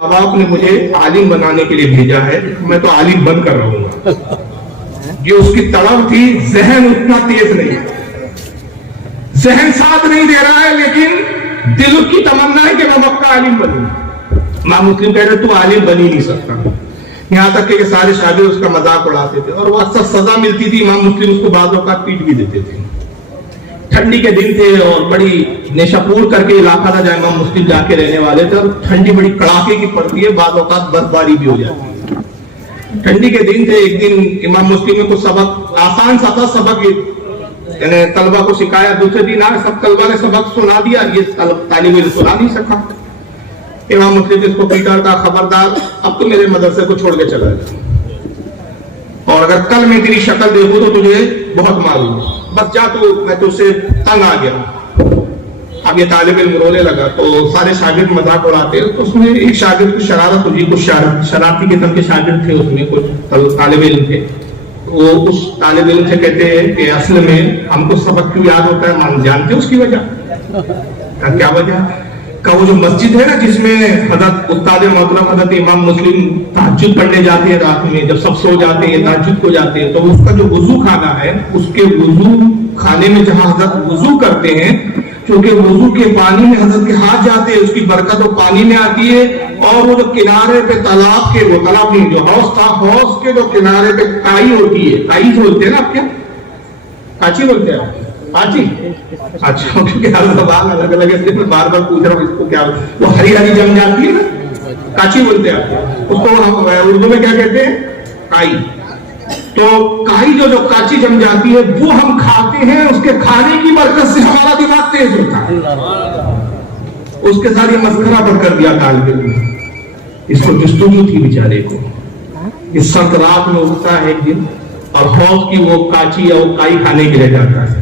اب آپ نے مجھے عالم بنانے کے لیے بھیجا ہے، میں تو عالم بن کر رہوں گا. یہ اس کی طلب تھی. ذہن اتنا تیز نہیں ہے، ذہن ساتھ نہیں دے رہا ہے، لیکن دل کی تمنا ہے کہ میں مکہ عالم بنوں. امام مسلم کہہ رہے تو عالم بن ہی نہیں سکتا. یہاں تک کہ سارے شاگرد اس کا مذاق اڑاتے تھے، اور وہ اکثر سزا ملتی تھی امام مسلم اس کو بعض اوقات پیٹ بھی دیتے تھے. ٹھنڈی کے دن تھے اور بڑی نیشا پور کر کے علاقہ تھا جہاں امام مسلم جا کے رہنے والے تھے، اور ٹھنڈی بڑی کڑاکے کی پڑتی ہے، بعض اوقات برفباری بھی ہو جاتی ہے. ٹھنڈی کے دن تھے. ایک دن امام مسلم میں کچھ سبق آسان سا تھا، سبق یعنی طلبہ کو سکھایا. دوسرے دن آج سب طلبہ نے سبق سنا دیا، یہ طالب علم سنا نہیں سکا. امام مسلم اس کو پیٹا کا خبردار اب تو میرے مدرسے کو چھوڑ کے چلا جائے، اور اگر کل میں تیری شکل دیکھوں تو تجھے بہت معلوم ہے، بس جا تو میں تو اسے تنگ آ گیا. اب یہ طالب علم رونے لگا تو سارے شاگرد مذاق اڑاتے. تو اس میں ایک شاگرد کو شرارت ہوئی، کچھ شرارتی قسم کے شاگرد تھے، اس میں کچھ طالب علم تھے. وہ اس طالب علم سے کہتے ہیں کہ اصل میں ہم کو سبق کیوں یاد ہوتا ہے، مان جانتے اس کی وجہ؟ کیا وجہ؟ کہ وہ جو مسجد ہے نا جس میں حضرت استاد محترم حضرت امام مسلم تہجد پڑھنے جاتے ہیں رات میں، جب سب سو جاتے ہیں تہجد کو جاتے ہیں، تو اس کا جو وضو خانہ ہے، اس کے وضو خانے میں جہاں حضرت وضو کرتے ہیں، کیونکہ وضو کے پانی میں حضرت کے ہاتھ جاتے ہیں، اس کی برکت وہ پانی میں آتی ہے. اور وہ جو کنارے پہ تالاب کے، وہ تالاب نہیں جو حوض تھا، حوض کے جو کنارے پہ کائی ہوتی ہے، کائی بولتے ہیں نا آپ کیا کاچی بولتے ہیں؟ کاچی. اچھا، کیونکہ ہر زبان الگ الگ ہے، میں بار بار پوچھ رہا ہوں اس کو کیا. وہ ہری ہری جم جاتی ہے نا، کاچی بولتے ہیں آپ اس کو. ہم اردو میں کیا کہتے ہیں؟ کائی. تو کائی جو کاچی جم جاتی ہے وہ ہم کھاتے ہیں، اس کے کھانے کی برکت سے ہمارا دماغ تیز ہوتا ہے. اس کے ساتھ یہ مسخرہ پر کر دیا طالب علم. اس کو جستجو تھی بیچارے کو. اس سخت رات میں اٹھتا ہے ایک دن اور حوض کی وہ کاچی یا وہ کائی کھانے کے لیے جاتا ہے.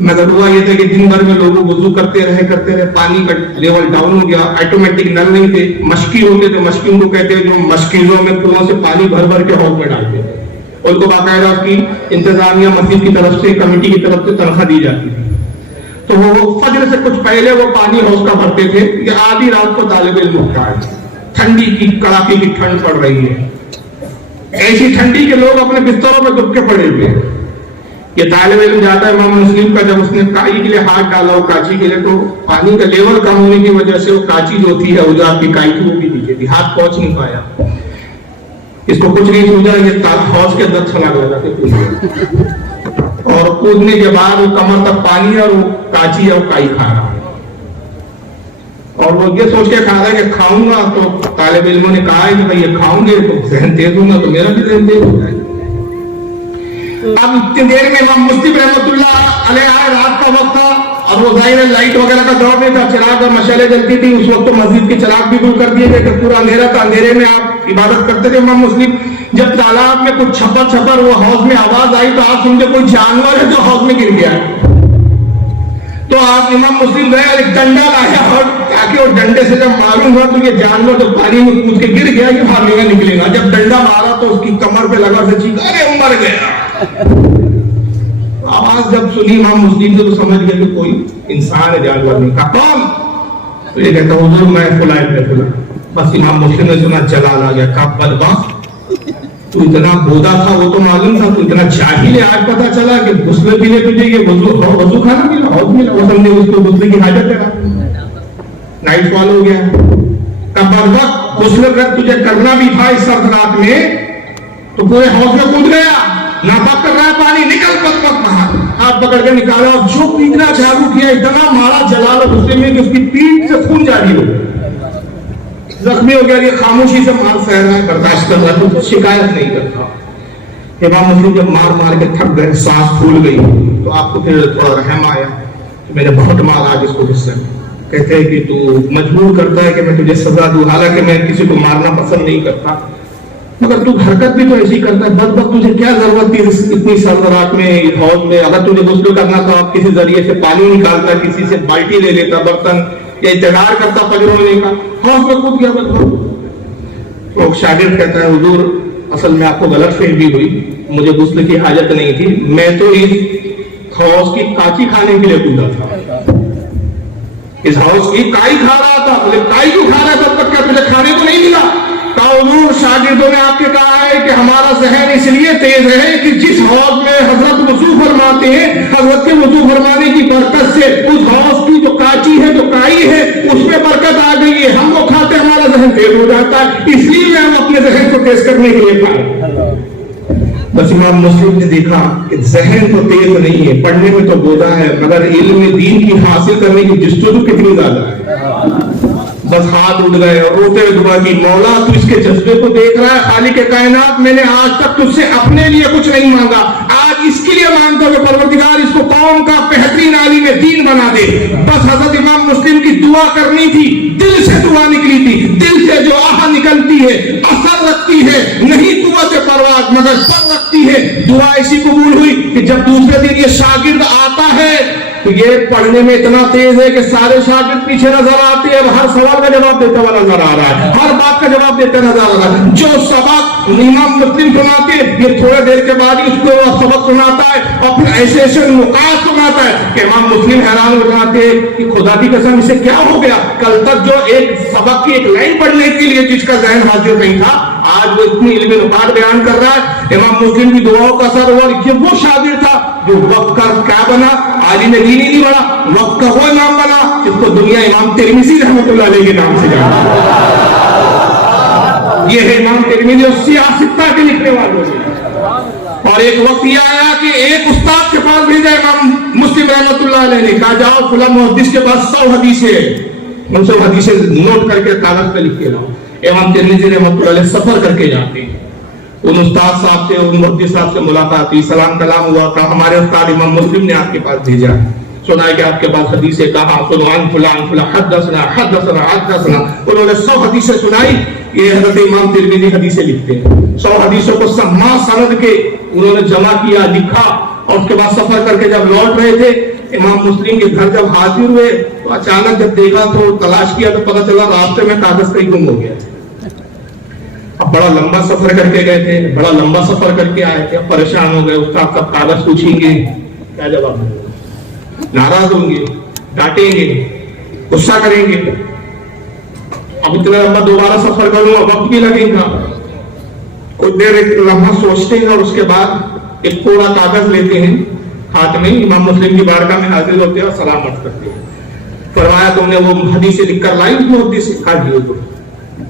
مگر ہوا یہ تھا کہ دن بھر میں لوگ وضو کرتے رہے، پانی کا لیول ڈاؤن ہو گیا. آٹومیٹک نل نہیں تھے، مشکی ہوتے تھے. مشکیوں کو کہتے ہیں جو مشکیزوں میں کنویں سے پانی بھر بھر کے حوض میں ڈالتے تھے. ان کو باقاعدہ کی انتظامیہ مسجد کی طرف سے، کمیٹی کی طرف سے تنخواہ دی جاتی تھی. تو وہ فجر سے کچھ پہلے وہ پانی حوض کا بھرتے تھے. یہ آدھی رات کو طالب علم اٹھتا ہے، ٹھنڈی کی کڑاکے کی ٹھنڈ پڑ رہی ہے، ایسی ٹھنڈی کے لوگ اپنے بستروں میں دب کے پڑے ہوئے ہیں. یہ طالب علم جاتا ہے امام مسلم کا. جب اس نے کائی کے لیے ہاتھ ڈالا وہ کاچی کے لیے، تو پانی کا لیول کم ہونے کی وجہ سے وہ کاچی جو تھی ہے جو آپ کی کائی تھی وہ بھی نیچے تھی، ہاتھ پہنچ نہیں پایا. اس کو کچھ نہیں سوچا، یہ حوض کے اندر چھلانگ لگا کے کود گیا. اور کودنے کے بعد وہ کمر تک پانی اور وہ کاچی اور کائی کھا رہا ہے. اور وہ یہ سوچ کے کھا رہا ہے کہ کھاؤں گا. تو طالب علموں نے کہا ہے کہ بھائی یہ کھاؤں گے تو ذہن تیز ہوں گا، تو میرا بھی ذہن تیز ہو جائے. اب اتنی دیر میں امام مسلم رحمۃ اللہ علیہ آئے، رات کا وقت تھا، اور وہ ظاہر لائٹ وغیرہ کا دور نہیں تھا، چراغ اور مشعلیں جلتی تھی. اس وقت تو مسجد کے چراغ بھی گل کر دیے گئے کہ پورا اندھیرا تھا. اندھیرے میں آپ عبادت کرتے تھے امام مسلم. جب تالاب میں کچھ چھپر وہ حوض میں آواز آئی تو آپ سمجھے کوئی جانور ہے جو حوض میں گر گیا. تو آپ امام مسلم گئے اور ایک ڈنڈا لایا، اور تاکہ وہ ڈنڈے سے جب معلوم ہوا تو یہ جانور جو پانی میں کود کے گر گیا یہ بھاگے گا نکلے گا. جب ڈنڈا مارا تو اس کی کمر پہ لگا سے چیخا، ارے مر گیا. آواز جب سنی امام مسلم سے تو سمجھ گیا کہ کوئی انسان ہے، جانور نہیں. کہا کون؟ تو یہ کہتا حضور میں فلاں ابن فلاں. بس امام مسلم نے سنا جلال آ گیا. کہا بدبخت، تو اتنا بودا تھا وہ تو معلوم تھا، تو اتنا جاہل ہے آج پتا چلا کہ غسل پینے تجھے یہ وضو کھانا ملا، حوض ملا. وہ سمجھے اس کو غسل کی حاجت ہے. نائٹ فال ہو گیا. کہا بدبخت، غسل کر تجھے کرنا بھی تھا اس سرد رات میں تو پورے حوض میں کود گیا. ناپاک کر رہا ہے پانی، نکل بدبخت باہر. ہاتھ پکڑ کے نکالا اور جو پیٹنا چالو کیا، اتنا مارا جلال اور غصے میں کہ اس کی پیٹھ سے خون جاری ہو گیا، زخمی ہو گیا. یہ خاموشی سے مار سہ رہا ہے، برداشت کر رہا ہے، شکایت نہیں کرتا. امام مسلم جب مار مار کے تھک گئے، سانس پھول گئی، تو آپ کو پھر تھوڑا رحم آیا کہ میں نے بہت مارا آج اس کو غصے میں. کہتے ہیں کہ تو مجبور کرتا ہے کہ میں تجھے سزا دوں، حالانکہ میں کسی کو مارنا پسند نہیں کرتا، مگر تو حرکت بھی تو ایسی کرتا ہے. بدبخت، تجھے کیا ضرورت تھی اتنی سرد رات میں حوض میں؟ اگر تجھے غسل کرنا تھا کسی ذریعے سے پانی نکالتا، کسی سے بالٹی لے لیتا، برتن یا انتظار کرتا فجر ہونے کا. حوض میں کود گیا بدبخت. تو شاگرد کہتا ہے حضور اصل میں آپ کو غلط فہمی ہوئی، مجھے غسل کی حاجت نہیں تھی، میں تو اس حوض کی کاچی کھانے کے لیے کودا تھا، اس حوض کی کائی کھا رہا تھا. بولے کائی کیوں کھا رہا تھا؟ کیا تجھے کھانے کو نہیں حضور شاگردوں نے آپ کے کہا ہے کہ ہمارا ذہن اس لیے تیز ہے کہ جس حوض میں حضرت وضو فرماتے ہیں، حضرت کے وضو فرمانے کی برکت سے اس حوض کی جو کاچی ہے، جو کائی ہے، اس میں برکت آ گئی ہے، ہم وہ کھاتے ہمارا ذہن تیز ہو جاتا ہے، اس لیے ہم اپنے ذہن کو تیز کرنے کے لیے کھائیں۔ بس امام مسلم نے دیکھا کہ ذہن تو تیز نہیں ہے، پڑھنے میں تو گودا ہے، مگر علم دین کی حاصل کرنے کی جستجو کتنی زیادہ ہے۔ بس ہاتھ اٹھ گئے اور روتے ہوئے دعا کی، مولا تو اس کے جذبے کو دیکھ رہا ہے، خالق کائنات میں نے آج تک تجھ سے اپنے لیے کچھ نہیں مانگا، آج اس کے لیے مانگتا ہوں کہ پروردگار اس کو قوم کا بہترین عالم دین بنا دے۔ بس حضرت امام مسلم کی دعا کرنی تھی، دل سے دعا نکلی تھی، دل سے جو آہ نکلتی ہے اثر رکھتی ہے، نہیں قوت پرواز مگر سر رکھتی ہے۔ دعا ایسی قبول ہوئی کہ جب دوسرے دن یہ شاگرد آتا ہے تو یہ پڑھنے میں اتنا تیز ہے کہ سارے شاگرد پیچھے نظر آتے ہیں، ہر سوال کا جواب دیتا ہوا نظر آ رہا ہے، ہر بات کا جواب دیتا نظر آ رہا ہے۔ جو سبق امام مسلم سناتے یہ تھوڑے دیر کے بعد ہی اس کو سبق سناتا ہے اور پھر ایسے ایسے نکات سناتا ہے کہ امام مسلم حیران ہو جاتے کہ خدا کی قسم اسے کیا ہو گیا، کل تک جو ایک سبق کی ایک لائن پڑھنے کے لیے جس کا ذہن حاضر نہیں تھا، آج وہ اتنی علمی نکات بیان کر رہا ہے۔ امام مسلم کی دعاؤں کا اثر ہوا، یہ وہ شاگرد تھا جو وقت کا کیا بنا، عالم دین ہی نہیں بنا، وقت کا وہ امام بنا جس کو دنیا امام ترمذی رحمۃ اللہ علیہ کے نام سے جانا۔ یہ ہے امام ترمذی اور سیاستہ کے لکھنے والوں سے۔ اور ایک وقت یہ آیا کہ ایک استاد کے پاس بھیجا امام مسلم رحمۃ اللہ علیہ نے، کہا جاؤ فلاں محدث کے پاس 100 حدیثیں، ان 100 حدیثیں نوٹ کر کے کاغذ پہ لکھ کے لاؤ۔ امام ترمذی رحمۃ اللہ علیہ سفر کر کے جاتے ہیں، ان استاد صاحب سے، ان محدث صاحب سے ملاقات ہوئی، سلام کلام ہوا، کہا ہمارے استاد امام مسلم نے آپ کے پاس بھیجا، سنا ہے کہ آپ کے پاس حدیثیں، کہا سنو عن فلان فلان حدثنا حدثنا حدثنا، انہوں نے 100 حدیثیں سنائی۔ یہ حضرت امام ترمذی حدیثیں لکھتے ہیں، 100 حدیثوں کو سما سند کے انہوں نے جمع کیا، لکھا، اور اس کے بعد سفر کر کے جب لوٹ رہے تھے امام مسلم کے گھر جب حاضر ہوئے تو اچانک جب دیکھا تو تلاش کیا تو پتہ چلا راستے میں کاغذ کہیں گم ہو گیا۔ اب بڑا لمبا سفر کر کے گئے تھے، بڑا لمبا سفر کر کے آئے تھے، اب پریشان ہو گئے، استاد صاحب کاغذ پوچھیں گے کیا جواب دیں گے، ناراض ہوں گے، ڈانٹیں گے، غصہ کریں گے، اب اتنا لمبا دوبارہ سفر کروں گا، وقت بھی لگے گا۔ کچھ دیر ایک لمحہ سوچتے ہیں اور اس کے بعد ایک کوڑا کاغذ لیتے ہیں ہاتھ میں، امام مسلم کی بارگاہ میں حاضر ہوتے ہیں اور سلام عرض کرتے ہیں۔ فرمایا تم نے وہ حدیثیں لکھ کر لائی؟ محدث سے کہا جی حضور۔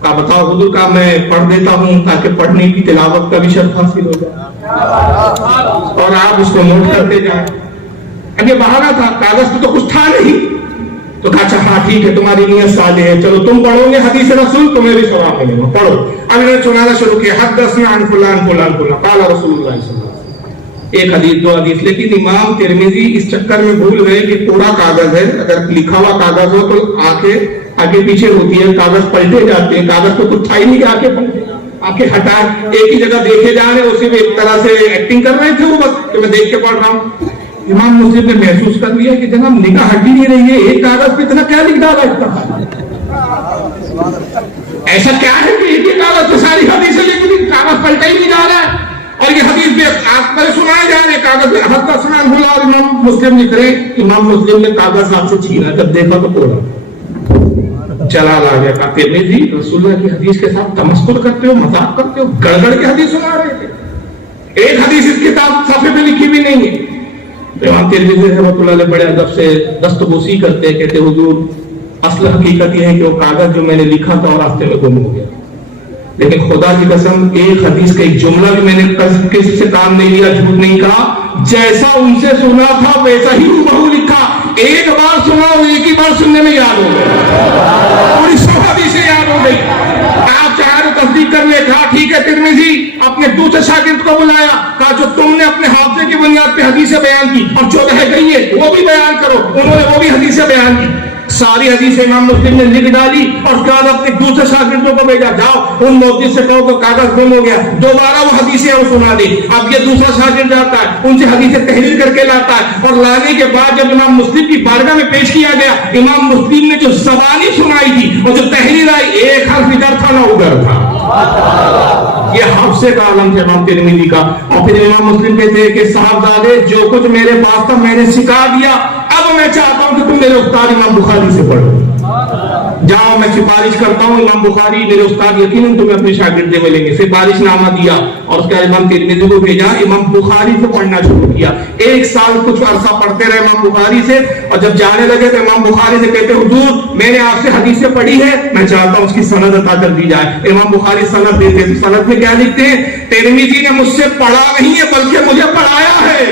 کہا بتاؤ حضور، کا میں پڑھ دیتا ہوں تاکہ پڑھنے کی تلاوت کا بھی شرف حاصل ہو جائے اور آپ اس کو نوٹ کرتے جائیں۔ اب یہ بہانہ تھا، کاغذ پہ تو کچھ تھا نہیں، تو کہا اچھا ہاں ٹھیک ہے، تمہاری نیت صالح ہے، چلو تم پڑھو گے حدیث رسول، تمہیں بھی ثواب ملے گا، پڑھو۔ اب انہوں نے سنانا شروع کیا، حدثنا عن فلان فلان فلان قال رسول اللہ صلی اللہ علیہ وسلم، ایک حدیث دو حدیث۔ لیکن امام ترمذی اس چکر میں بھول گئے کہ کوڑا کاغذ ہے، اگر لکھا ہوا کاغذ ہو تو آنکھیں آگے پیچھے ہوتی ہے، کاغذ پلٹے جاتے ہیں، کاغذ تو کچھ تھا ہی نہیں کہ آنکھیں ہٹا ایک ہی جگہ دیکھے جا رہے، اسی میں ایک طرح سے ایکٹنگ کر رہے تھے وہ، بس کہ میں دیکھ کے پڑھ رہا ہوں۔ امام مسلم نے محسوس کر لیا کہ جناب نگاہ ہٹ ہی نہیں رہی ہے، ایک کاغذ پہ اتنا کیا لکھ ڈالا اتنا، ایسا کیا ہے کہ ایک ہی کاغذ پہ ساری حدیثیں لکھ دی، کاغذ پلٹا ہی نہیں جا رہا ہے، اور یہ حدیث پہ آپ پر سنائے جا رہے کاغذ پہ حدثنا بولا، اور امام مسلم لکھ رہے، امام مسلم نے کاغذ ہاتھ سے چھینا، جب دیکھا تو کوڑا جلال آ گیا۔ کہا ترمذی رسول اللہ کی حدیث کے ساتھ تمسخر کرتے ہو، مذاق کرتے ہو، گڑگڑ کے حدیث سنا رہے تھے، ایک حدیث اس کتاب صفحے پہ لکھی بھی نہیں ہے۔ امام ترمذی رحمۃ اللہ علیہ بڑے ادب سے دستبوسی کرتے ہیں، کہتے حضور اصل حقیقت یہ ہے کہ وہ کاغذ جو میں نے لکھا تھا اور راستے میں گم ہو گیا، لیکن خدا کی قسم ایک حدیث کا ایک جملہ بھی میں نے کسی سے کام نہیں لیا، جھوٹ نہیں کہا، جیسا ان سے سنا تھا ویسا ہی ہو لکھا، ایک بار سنا اور ایک ہی بار سننے میں یاد ہو گیا، پوری 100 حدیثیں یاد ہو گئی۔ آپ چاہے تو تصدیق کر لے، کہا ٹھیک ہے ترمذی، اپنے دوسرے شاگرد کو بلایا، کہا جو تم نے اپنے حافظے کی بنیاد پہ حدیثیں بیان کی اور جو رہ گئی ہے وہ بھی بیان کرو، انہوں نے وہ بھی حدیثیں بیان کی، ساری حدیثیں امام مسلم نے لکھ ڈالی اور اس کے بعد اپنے دوسرے شاگردوں کو بھیجا، جاؤ ان محدث سے کہو تو کاغذ گم ہو گیا، دوبارہ وہ حدیثیں اور سنا دی۔ اب یہ دوسرا شاگرد جاتا ہے، ان سے حدیثیں تحریر کر کے لاتا ہے، اور لانے کے بعد جب امام مسلم کی بارگاہ میں پیش کیا گیا، امام مسلم نے جو زبانی سنائی تھی اور جو تحریر آئی، ایک حرف ادھر تھا نہ ادھر تھا، یہ حفظے کا عالم ہے امام ترمذی کا۔ اور پھر امام مسلم کہتے ہیں کہ صاحبزادے جو کچھ میرے پاس تھا میں نے سکھا دیا، اب میں چاہتا ہوں کہ تم میرے استاد امام بخاری سے پڑھو۔ جاؤ میں سفارش کرتا ہوں امام بخاری میرے استاد یقیناً تمہیں اپنے شاگرد میں لیں گے. سفارش نامہ دیا اور اس کا امام ترمذی کو بھیجا. امام بخاری سے پڑھنا شروع کیا. 1 سال کچھ عرصہ پڑھتے رہے امام بخاری سے, اور جب جانے لگے تو امام بخاری سے کہتے حضور میں نے آپ سے حدیثیں پڑھی ہے, میں چاہتا ہوں اس کی سند عطا کر دی جائے. امام بخاری سند دیتے تو سند میں کیا لکھتے ہیں, ترمذی نے مجھ سے پڑھا نہیں ہے بلکہ مجھے پڑھایا ہے.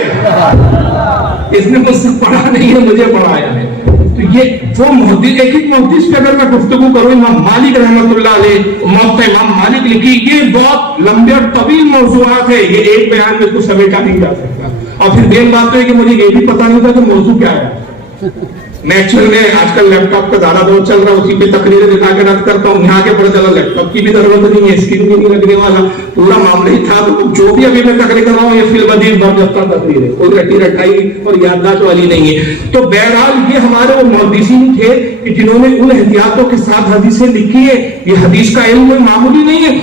اس نے مجھ سے پڑھا نہیں ہے, مجھے پڑھایا ہے. تو یہ وہ محدث, ایک محدث پہ اگر میں گفتگو کروں, امام مالک رحمۃ اللہ علیہ, موقع امام مالک لکھی, یہ بہت لمبے اور طویل موضوعات ہے, یہ ایک بیان میں کچھ سمیٹا نہیں جا سکتا. اور پھر دین بات تو ہے کہ مجھے یہ بھی پتا نہیں تھا کہ موضوع کیا ہے. میں ایکچوئل میں آج کل لیپ ٹاپ کا زیادہ دور چل رہا ہے, اسی پہ تقریریں دکھا کے رد کرتا ہوں. یہاں کے پتہ چلا لیپ ٹاپ کی بھی ضرورت نہیں ہے, اسکرین بھی نہیں لگنے والا, پورا معاملہ ہی تھا. تو جو بھی ابھی میں تقریر کر رہا ہوں یہ فلم عزیز برجستہ تقریر ہے, کوئی رٹی رٹائی اور یادداشت والی نہیں ہے. تو بہرحال یہ ہمارے وہ محدثین تھے کہ جنہوں نے ان احتیاطوں کے ساتھ حدیثیں لکھی ہے. یہ حدیث کا علم کوئی معمولی نہیں ہے.